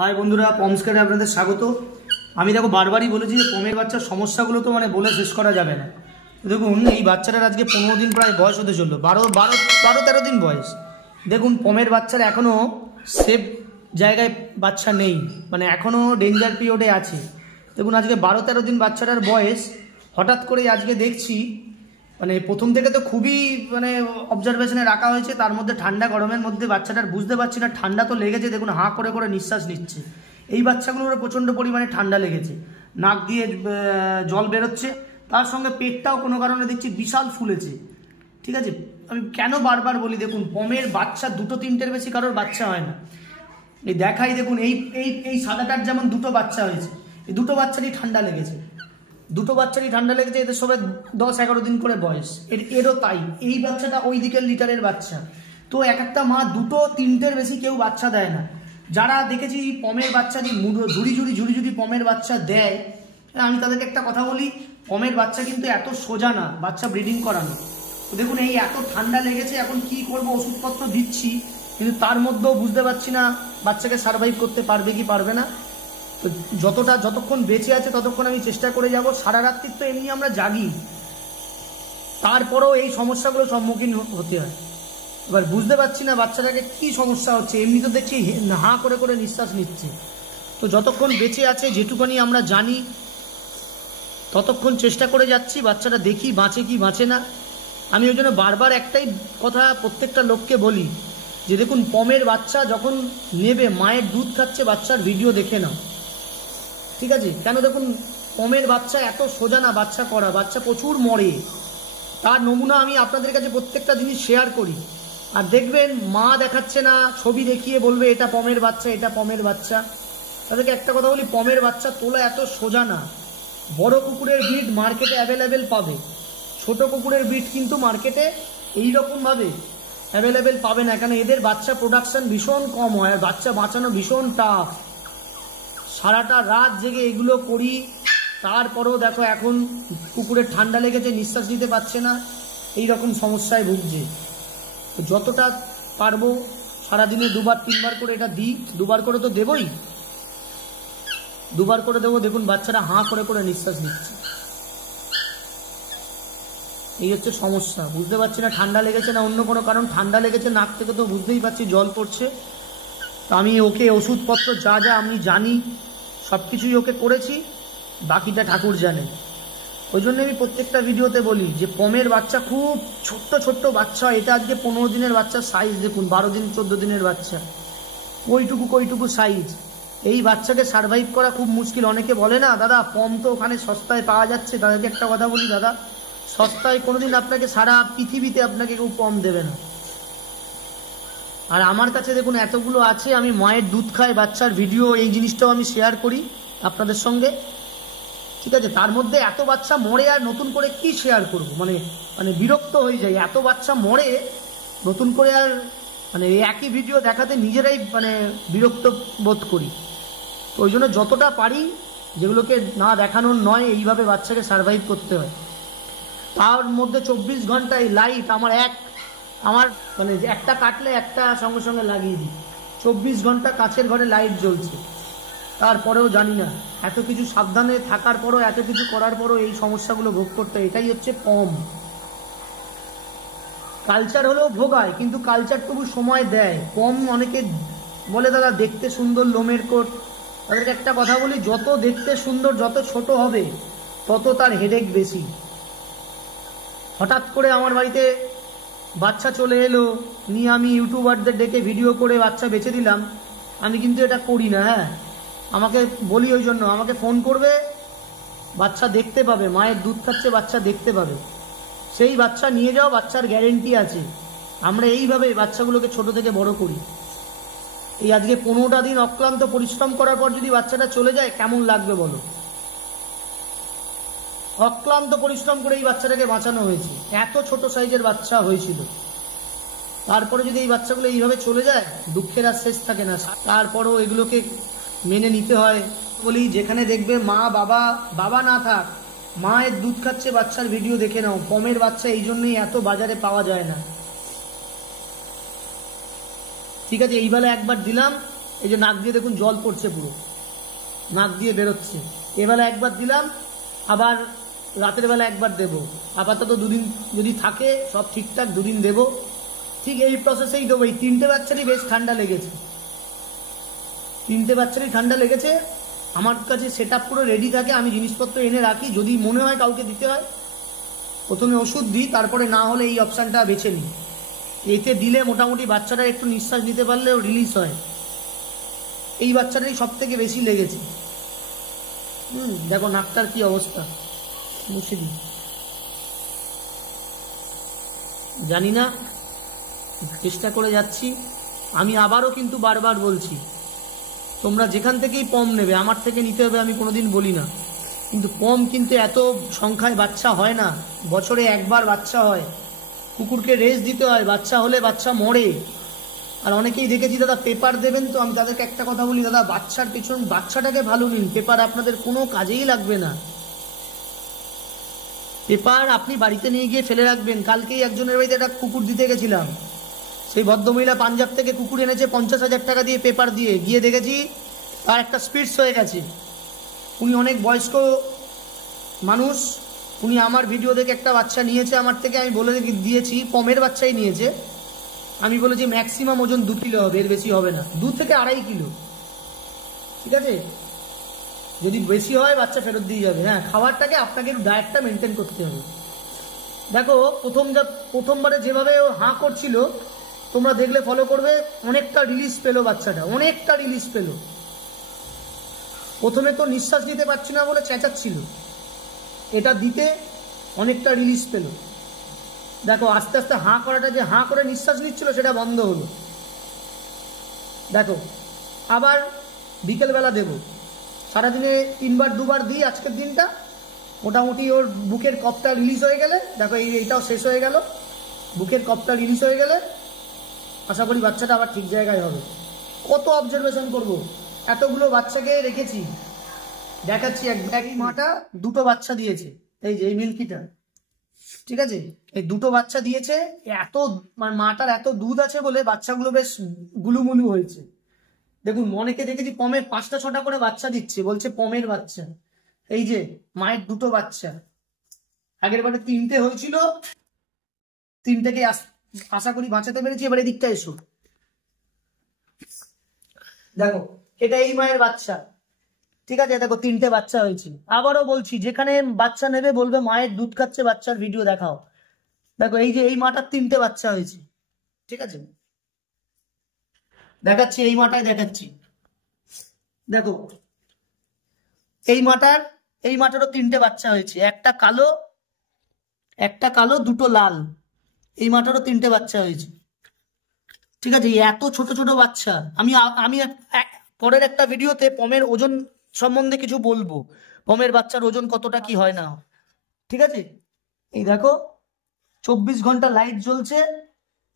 High বন্ধুরা, পমস্কারে আপনাদের স্বাগত। আমি দেখো বারবারই বলেছি যে পমের বাচ্চার সমস্যাগুলো তো মানে বলে শেষ করা যাবে না। দেখুন এই বাচ্চাটার আজকে 15 দিন প্রায় বয়স হতে চললো, 12-13 দিন বয়স। দেখুন পমের বাচ্চার এখনও সেফ জায়গায় বাচ্চা নেই, মানে এখনও ডেঞ্জার পিরিয়ডে আছে। দেখুন আজকে 12-13 দিন বাচ্চাটার বয়স, হঠাৎ করে আজকে দেখছি মানে প্রথম থেকে তো খুবই মানে অবজারভেশনে রাখা হয়েছে, তার মধ্যে ঠান্ডা গরমের মধ্যে বাচ্চাটার বুঝতে পারছি না ঠান্ডা তো লেগেছে। দেখুন হাঁ করে করে নিঃশ্বাস নিচ্ছে। এই বাচ্চাগুলোর প্রচণ্ড পরিমাণে ঠান্ডা লেগেছে, নাক দিয়ে জল বেরোচ্ছে, তার সঙ্গে পেটটাও কোনো কারণে দেখছি বিশাল ফুলেছে। ঠিক আছে, আমি কেন বারবার বলি, দেখুন পমের বাচ্চা 2-3টের বেশি কারোর বাচ্চা হয় না। এই দেখাই দেখুন এই এই এই সাদাটার যেমন 2টো বাচ্চা হয়েছে, এই 2টো বাচ্চারই ঠান্ডা লেগেছে, 2টো বাচ্চারই ঠান্ডা লেগেছে। এদের সবাই 10-11 দিন করে বয়স, এরও তাই। এই বাচ্চাটা ওই দিকের লিটারের বাচ্চা। তো এক একটা মা 2-3টের বেশি কেউ বাচ্চা দেয় না। যারা দেখেছি পমের বাচ্চা যে ঝুড়ি ঝুড়ি পমের বাচ্চা দেয়, আমি তাদেরকে একটা কথা বলি, পমের বাচ্চা কিন্তু এত সোজা না বাচ্চা ব্রিডিং করানো। তো দেখুন এই এত ঠান্ডা লেগেছে, এখন কি করব, ওষুধপত্র দিচ্ছি, কিন্তু তার মধ্যেও বুঝতে পারছি না বাচ্চাকে সার্ভাইভ করতে পারবে কি পারবে না। তো যতক্ষণ বেঁচে আছে ততক্ষণ আমি চেষ্টা করে যাব। সারা রাত্রি তো এমনি আমরা জাগি, তারপরেও এই সমস্যাগুলো সম্মুখীন হতে হয়। এবার বুঝতে পারছি না বাচ্চাটাকে কি সমস্যা হচ্ছে। এমনি তো দেখছি হাঁ করে করে নিঃশ্বাস নিচ্ছে। তো যতক্ষণ বেঁচে আছে যেটুকুনি আমরা জানি ততক্ষণ চেষ্টা করে যাচ্ছি, বাচ্চাটা দেখি বাঁচে কি বাঁচে না। আমি ওই জন্য বারবার একটাই কথা প্রত্যেকটা লোককে বলি যে দেখুন পমের বাচ্চা যখন নেবে, মায়ের দুধ খাচ্ছে বাচ্চার ভিডিও দেখে নাও। ঠিক আছে, কেন দেখুন পমের বাচ্চা এত সোজা না বাচ্চা করা, বাচ্চা প্রচুর মরে। তার নমুনা আমি আপনাদের কাছে প্রত্যেকটা জিনিস শেয়ার করি। আর দেখবেন মা দেখাচ্ছে না, ছবি দেখিয়ে বলবে এটা পমের বাচ্চা, এটা পমের বাচ্চা। তাদেরকে একটা কথা বলি, পমের বাচ্চা তোলা এত সোজা না। বড় কুকুরের ব্রিড মার্কেটে অ্যাভেলেবেল পাবে, ছোট কুকুরের ব্রিড কিন্তু মার্কেটে এইরকমভাবে অ্যাভেলেবেল পাবে না, কেন এদের বাচ্চা প্রোডাকশন ভীষণ কম হয় আর বাচ্চা বাঁচানো ভীষণ টাফ। সারাটা রাত জেগে এগুলো করি, তারপরেও দেখো এখন কুকুরের ঠান্ডা লেগেছে, নিঃশ্বাস নিতে পারছে না, এই রকম সমস্যায় ভুগছে। তো যতটা পারবো সারাদিনে 2-3বার করে এটা দিই, 2বার করে তো দেবই, 2বার করে দেবো। দেখুন বাচ্চারা হাঁ করে করে নিঃশ্বাস নিচ্ছে, এই হচ্ছে সমস্যা। বুঝতে পারছি না ঠান্ডা লেগেছে না অন্য কোনো কারণ। ঠান্ডা লেগেছে নাক থেকে তো বুঝতেই পারছি জল পড়ছে। তো আমি ওকে ওষুধপত্র যা যা আমি জানি সব কিছুই ওকে করেছি, বাকিটা ঠাকুর জানে। ওই জন্য আমি প্রত্যেকটা ভিডিওতে বলি যে পমের বাচ্চা খুব ছোট্ট ছোট্ট বাচ্চা। এটা আজকে 15 দিনের বাচ্চার সাইজ দেখুন, 12 দিন 14 দিনের বাচ্চা, কইটুকু সাইজ। এই বাচ্চাকে সার্ভাইভ করা খুব মুশকিল। অনেকে বলে না দাদা পম তো ওখানে সস্তায় পাওয়া যাচ্ছে, তাদেরকে একটা কথা বলি, দাদা সস্তায় কোনোদিন আপনাকে সারা পৃথিবীতে আপনাকে কেউ পম দেবে না। আর আমার কাছে দেখুন এতগুলো আছে, আমি মায়ের দুধ খাই বাচ্চার ভিডিও, এই জিনিসটাও আমি শেয়ার করি আপনাদের সঙ্গে। ঠিক আছে, তার মধ্যে এত বাচ্চা মরে আর নতুন করে কি শেয়ার করব, মানে মানে বিরক্ত হয়ে যায়। এত বাচ্চা মরে নতুন করে আর মানে একই ভিডিও দেখাতে নিজেরাই মানে বিরক্ত বোধ করি। তো ওই জন্য যতটা পারি যেগুলোকে না দেখানোর নয়, এইভাবে বাচ্চাকে সার্ভাইভ করতে হয়। তার মধ্যে 24 ঘন্টায় লাইট আমার মানে একটা কাটলে একটা সঙ্গে সঙ্গে লাগিয়ে দিই। 24 ঘন্টা কাছের ঘরে লাইট জ্বলছে, তারপরেও জানি না, এত কিছু সাবধানে থাকার পরও, এত কিছু করার পরও এই সমস্যাগুলো ভোগ করতে। এটাই হচ্ছে পম। কালচার হলেও ভোগায়, কিন্তু কালচার তবু সময় দেয়। পম অনেকে বলে দাদা দেখতে সুন্দর লোমের কোট, তাদেরকে একটা কথা বলি, যত দেখতে সুন্দর যত ছোট হবে তত তার হেডেক বেশি। হঠাৎ করে আমার বাড়িতে বাচ্চা চলে এলো, নিয়ে আমি ইউটিউবারদের ডেকে ভিডিও করে বাচ্চা বেচে দিলাম, আমি কিন্তু এটা করি না। হ্যাঁ, আমাকে বলি, ওই জন্য আমাকে ফোন করবে, বাচ্চা দেখতে পাবে, মায়ের দুধ খাচ্ছে বাচ্চা দেখতে পাবে, সেই বাচ্চা নিয়ে যাও, বাচ্চার গ্যারেন্টি আছে। আমরা এইভাবে বাচ্চাগুলোকে ছোট থেকে বড় করি। এই আজকে 15টা দিন অক্লান্ত পরিশ্রম করার পর যদি বাচ্চাটা চলে যায় কেমন লাগবে বলো। অক্লান্ত পরিশ্রম করে এই বাচ্চাটাকে বাঁচানো হয়েছে, এত ছোট সাইজের বাচ্চা হয়েছিল, তারপরে যদি এই বাচ্চাগুলো এইভাবে চলে যায় দুঃখের আর শেষ থাকে না। তারপরও এগুলোকে মেনে নিতে হয়। বলি যেখানে দেখবে মা বাবা না থাক, মায়ের দুধ খাচ্ছে বাচ্চার ভিডিও দেখে নাও। পমের বাচ্চা এই জন্যই এত বাজারে পাওয়া যায় না। ঠিক আছে, এই বেলা একবার দিলাম, এই যে নাক দিয়ে দেখুন জল পড়ছে, পুরো নাক দিয়ে বেরোচ্ছে। এবেলা একবার দিলাম, আবার রাতের বেলা একবার দেব। আপাতত দুদিন যদি থাকে সব ঠিকঠাক, দুদিন দেব। ঠিক এই প্রসেসেই দেবো। এই তিনটে বাচ্চারই বেশ ঠান্ডা লেগেছে, তিনটে বাচ্চারই ঠান্ডা লেগেছে। আমার কাছে সেট আপ পুরো রেডি থাকে, আমি জিনিসপত্র এনে রাখি, যদি মনে হয় কাউকে দিতে হয় প্রথমে ওষুধ দিই, তারপরে না হলে এই অপশানটা বেছে নিই। এতে দিলে মোটামুটি বাচ্চাটা একটু নিঃশ্বাস নিতে পারলেও রিলিজ হয়। এই বাচ্চাটাই সব থেকে বেশি লেগেছে। দেখো নাকটার কি অবস্থা, মুছে দিই। জানি না, চেষ্টা করে যাচ্ছি। আমি আবারও কিন্তু বারবার বলছি, তোমরা যেখান থেকেই পম নেবে, আমার থেকে নিতে হবে আমি কোনোদিন বলি না, কিন্তু পম কিন্তু এত সংখ্যায় বাচ্চা হয় না। বছরে একবার বাচ্চা হয়, কুকুরকে রেস্ট দিতে হয়, বাচ্চা হলে বাচ্চা মরে। আর অনেকেই দেখেছি দাদা পেপার দেবেন, তো আমি তাদেরকে একটা কথা বলি, দাদা বাচ্চার পেছন, বাচ্চাটাকে ভালো নিন, পেপার আপনাদের কোনো কাজেই লাগবে না। পেপার আপনি বাড়িতে নিয়ে গিয়ে ফেলে রাখবেন। কালকেই একজনের বাড়িতে একটা কুকুর দিতে গেছিলাম, সেই ভদ্রমহিলা পাঞ্জাব থেকে কুকুর এনেছে 50,000 টাকা দিয়ে, পেপার দিয়ে। গিয়ে দেখেছি তার একটা স্পিডস হয়ে গেছে। উনি অনেক বয়স্ক মানুষ, উনি আমার ভিডিও দেখে একটা বাচ্চা নিয়েছে আমার থেকে, আমি বলে দিয়েছি পমের বাচ্চাই নিয়েছে। আমি বলেছি ম্যাক্সিমাম ওজন 2 কিলো হবে, এর বেশি হবে না, 2 থেকে 2.5 কিলো। ঠিক আছে, যদি বেশি হয় বাচ্চা ফেরত দিয়ে যাবে। হ্যাঁ, খাবারটাকে আপনাকে ডায়েটটা মেনটেন করতে হবে। দেখো প্রথমবারে যেভাবে ও হাঁ করছিল, তোমরা দেখলে ফলো করবে, অনেকটা রিলিজ পেলো বাচ্চাটা, অনেকটা রিলিজ পেলো। প্রথমে তো নিঃশ্বাস নিতে পারছি না বলে চেঁচাচ্ছিল, এটা দিতে অনেকটা রিলিজ পেলো। দেখো আস্তে আস্তে হাঁ করাটা, যে হাঁ করে নিঃশ্বাস নিচ্ছিল সেটা বন্ধ হলো। দেখো আবার বিকেলবেলা দেব, সারাদিনে 3বার 2বার দিই। আজকের দিনটা মোটামুটি ওর বুকের কপটা রিলিজ হয়ে গেলে, দেখো এইটাও শেষ হয়ে গেল, বুকের কপটা রিলিজ হয়ে গেলে আশা করি বাচ্চাটা আবার ঠিক জায়গায় হবে। কত অবজারভেশন করব, এতগুলো বাচ্চাকে রেখেছি। দেখাচ্ছি, এক মাটা 2টো বাচ্চা দিয়েছে, এই যে এই মিল্কিটা, ঠিক আছে, এই 2টো বাচ্চা দিয়েছে। এত মানে মাটার এত দুধ আছে বলে বাচ্চাগুলো বেশ গুলুমুলু হয়েছে। দেখুন অনেকে দেখেছি পমের 5টা 6টা করে বাচ্চা দিচ্ছে, বলছে পমের বাচ্চা। এই যে মায়ের 2টো বাচ্চা, আগের বারে 3টে হয়েছিল, 3টেকে আশা করি বাঁচাতে পেরেছি। এবারে দিকটা এসো, দেখো এটা এই মায়ের বাচ্চা, ঠিক আছে, দেখো 3টে বাচ্চা হয়েছে। আবারও বলছি, যেখানে বাচ্চা নেবে বলবে মায়ের দুধ খাচ্ছে বাচ্চার ভিডিও দেখাও। দেখো এই যে এই মাটার 3টে বাচ্চা হয়েছে, ঠিক আছে, দেখাচ্ছি, এই মাটায় দেখাচ্ছি। দেখো এই মাটারও 3টে বাচ্চা হয়েছে, একটা কালো 2টো লাল। এই মাটারও 3টে বাচ্চা হয়েছে, ঠিক আছে। এত ছোট ছোট বাচ্চা, আমি আমি পরের একটা ভিডিওতে পমের ওজন সম্বন্ধে কিছু বলবো, পমের বাচ্চার ওজন কতটা কি হয় না, ঠিক আছে। এই দেখো 24 ঘন্টা লাইট জ্বলছে,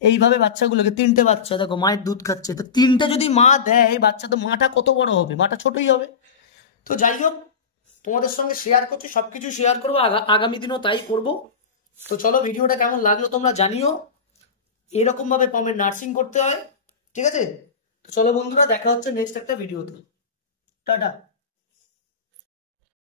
এইভাবে বাচ্চাগুলোকে, 3টে বাচ্চা দেখো মায়ের দুধ খাচ্ছে। তো 3টে যদি মা দেয় বাচ্চা, তো মাটা কত বড় হবে, মাটা ছোটই হবে। তো যাই হোক, তোমাদের সঙ্গে শেয়ার করছি, সবকিছু শেয়ার করবো, আগামী দিনও তাই করব। তো চলো, ভিডিওটা কেমন লাগলো তোমরা জানিও। এরকম ভাবে পমের নার্সিং করতে হয়, ঠিক আছে। তো চলো বন্ধুরা, দেখা হচ্ছে নেক্সট একটা ভিডিওতে। টাটা।